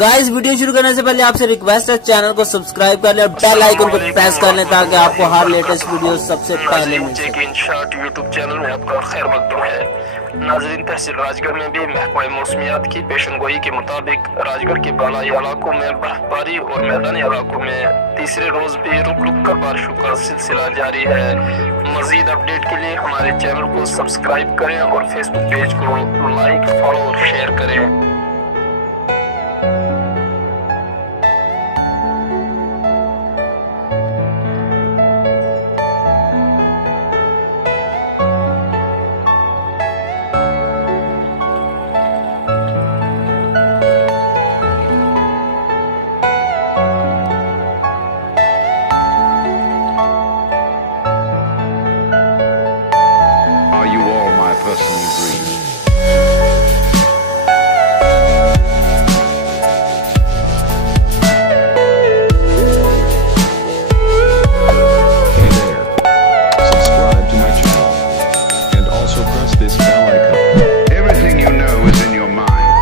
Guys video शुरू करने से पहले आपसे रिक्वेस्ट है, चैनल को सब्सक्राइब कर लें और बेल आइकन को प्रेस कर लें ताकि आपको हर लेटेस्ट वीडियो सबसे पहले मिल सके। यूट्यूब चैनल में आपका खैर मकदूम है। नाजरीन, तहसील राजगढ़ में भी महकमा मौसमियात की पेशनगोई के मुताबिक राजगढ़ के बालाई इलाकों में बर्फबारी और मैदानी इलाकों में तीसरे रोज भी रुक रुक कर बारिशों का सिलसिला जारी है। मजीद अपडेट के लिए हमारे चैनल को सब्सक्राइब करें और फेसबुक पेज को लाइक, फॉलो और शेयर करें। Are you all my personal dreams? Hey there. Subscribe to my channel. And also press this bell icon.